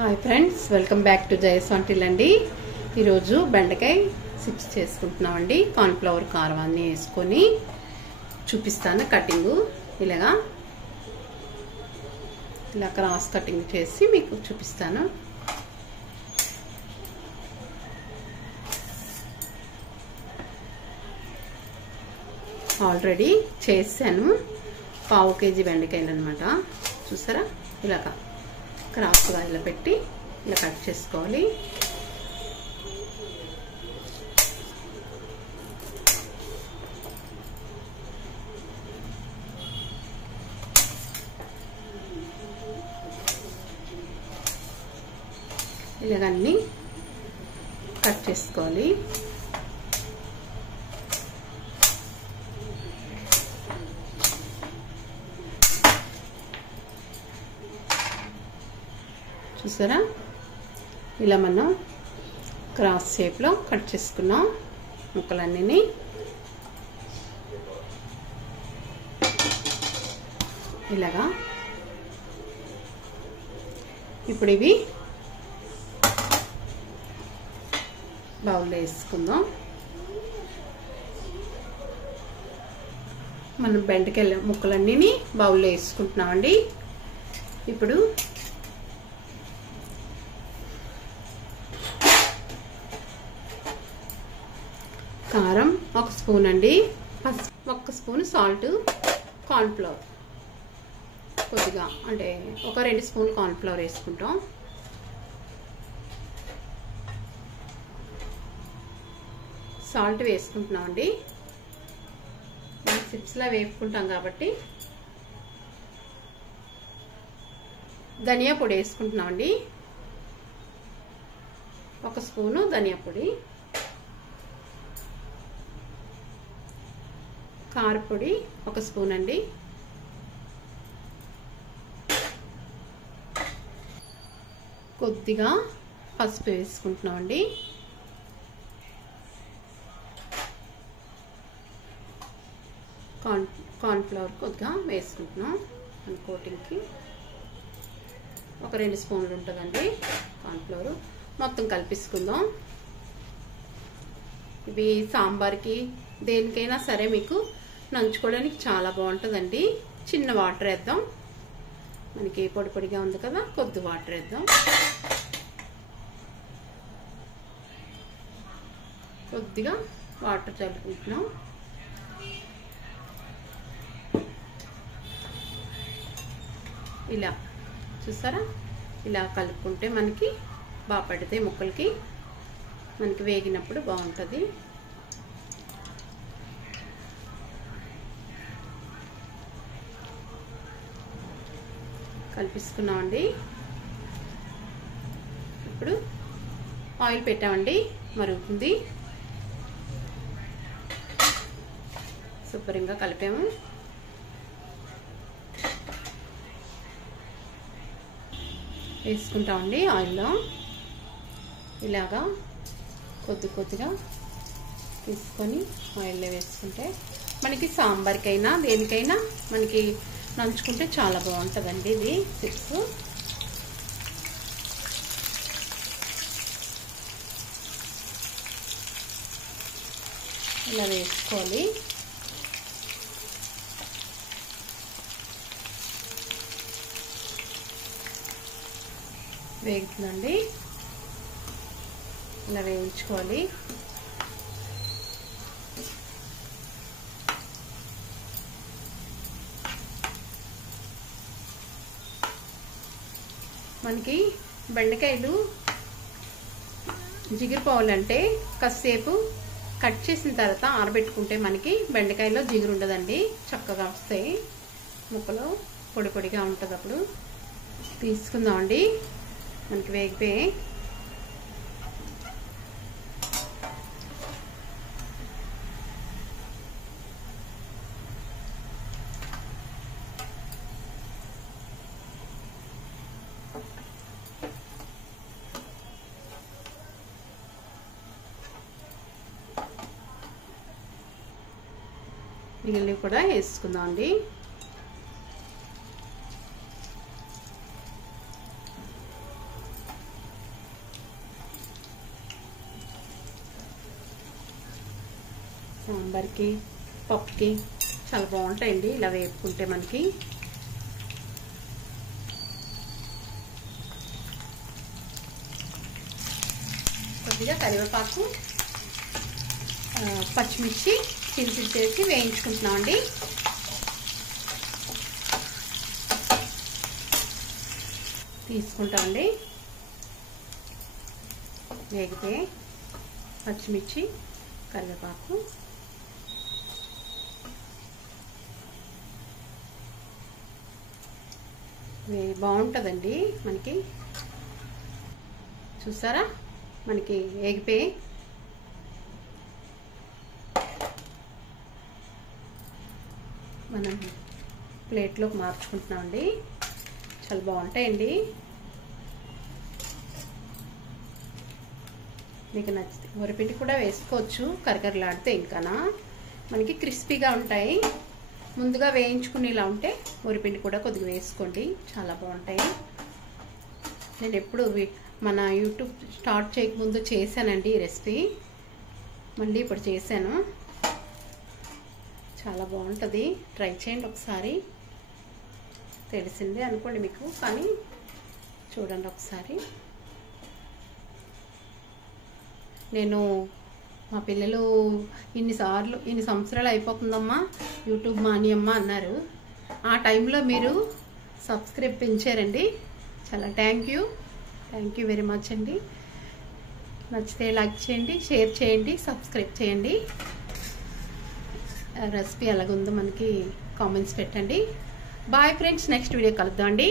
Hi friends, welcome back to Jaya's వంటిల్ అండి. ఈరోజు బెండకాయ చిప్స్ చేసుకుంటున్నామండి. కార్న్ఫ్లవర్ కారవాన్ని వేసుకొని చూపిస్తాను. కటింగ్ ఇలా క్రాస్ కటింగ్ చేసి మీకు చూపిస్తాను. ఆల్రెడీ చేశాను. పావు కేజీ బెండకాయలు అనమాట. చూసారా, ఇలాగా క్రాస్గా ఇలా పెట్టి ఇలా కట్ చేసుకోవాలి. ఇలాగన్నీ కట్ చేసుకోవాలి. చూసారా, ఇలా మనం క్రాస్ షేప్లో కట్ చేసుకున్నాం ముక్కలన్నీ. ఇలాగా ఇప్పుడు ఇవి బౌల్లో వేసుకుందాం. మనం బెండకాయ ముక్కలన్నీ బౌల్లో వేసుకుంటున్నామండి. ఇప్పుడు కారం 1 స్పూన్ అండి, 1 స్పూన్ సాల్ట్, కార్న్ఫ్లవర్ కొద్దిగా, అంటే ఒక 2 స్పూన్లు కార్న్ఫ్లవర్ వేసుకుంటాం. సాల్ట్ వేసుకుంటున్నామండి. మనం చిప్స్లా వేపుకుంటాం కాబట్టి. ధనియా పొడి వేసుకుంటున్నామండి, 1 స్పూను ధనియా పొడి. కారపొడి 1 స్పూన్ అండి. కొద్దిగా పసుపు వేసుకుంటున్నామండి. కార్న్ఫ్లవర్ కొద్దిగా వేసుకుంటున్నాం మన కోటింగ్కి. ఒక 2 స్పూన్లు ఉంటుందండి కార్న్ఫ్లవర్. మొత్తం కలిపేసుకుందాం. ఇవి సాంబార్కి దేనికైనా సరే మీకు నంచుకోవడానికి చాలా బాగుంటుందండి. చిన్న వాటర్ వేద్దాం, మనకి పొడి పొడిగా ఉంది కదా, కొద్ది వాటర్ వేద్దాం. కొద్దిగా వాటర్ చల్లుకుంటున్నాం. ఇలా చూసారా, ఇలా కలుపుకుంటే మనకి బాగా పడితే ముక్కలకి మనకి వేగినప్పుడు బాగుంటుంది. కలిపిస్తున్నామండి. ఇప్పుడు ఆయిల్ పెట్టామండి, మరుగుతుంది. శుభ్రంగా కలిపాము. వేసుకుంటామండి ఆయిల్లో. ఇలాగా కొద్దిగా తీసుకొని ఆయిల్లో వేసుకుంటే మనకి సాంబార్కైనా దేనికైనా మనకి నంచుకుంటే చాలా బాగుంటుందండి ఇది చిప్స్. ఇలా వేసుకోవాలి. వేగుతుందండి, ఇలా వేయించుకోవాలి. మనకి బెండకాయలు జిగిరిపోవాలంటే కాసేపు కట్ చేసిన తర్వాత ఆరబెట్టుకుంటే మనకి బెండకాయలో జిగురు ఉండదండి, చక్కగా వస్తాయి ముక్కలు, పొడి పొడిగా ఉంటుంది. అప్పుడు తీసుకుందామండి. మనకి వేగిపోయి మిగిలినవి కూడా వేసుకుందాం అండి. సాంబార్కి పప్పుకి చాలా బాగుంటాయండి ఇలా వేపుకుంటే మనకి. కొద్దిగా కరివేపాకు పచ్చిమిర్చి చేసి వేయించుకుంటున్నామండి. తీసుకుంటామండి. వేగితే పచ్చిమిర్చి కరివేపాకు బాగుంటుందండి మనకి. చూసారా మనకి వేగిపోయి మనం ప్లేట్లోకి మార్చుకుంటున్నామండి. చాలా బాగుంటాయండి. మీకు నచ్చితే వరిపిండి కూడా వేసుకోవచ్చు, కరకరలాడితే ఇంకానా మనకి క్రిస్పీగా ఉంటాయి. ముందుగా వేయించుకునేలా ఉంటే వరిపిండి కూడా కొద్దిగా వేసుకోండి, చాలా బాగుంటాయి. నేను ఎప్పుడు మన యూట్యూబ్ స్టార్ట్ చేయకముందు చేశానండి ఈ రెసిపీ, మళ్ళీ ఇప్పుడు చేశాను. చాలా బాగుంటుంది, ట్రై చేయండి ఒకసారి. తెలిసిందే అనుకోండి మీకు, కానీ చూడండి ఒకసారి. నేను మా పిల్లలు ఇన్ని సంవత్సరాలు అయిపోతుందమ్మా యూట్యూబ్ మానియమ్మ అన్నారు. ఆ టైంలో మీరు సబ్స్క్రైబ్ పెంచారండి, చాలా థ్యాంక్ యూ వెరీ మచ్ అండి. నచ్చితే లైక్ చేయండి, షేర్ చేయండి, సబ్స్క్రైబ్ చేయండి. రెసిపీ ఎలాగుందో మనకి కామెంట్స్ పెట్టండి. బాయ్ ఫ్రెండ్స్, నెక్స్ట్ వీడియో కలుద్దాం అండి.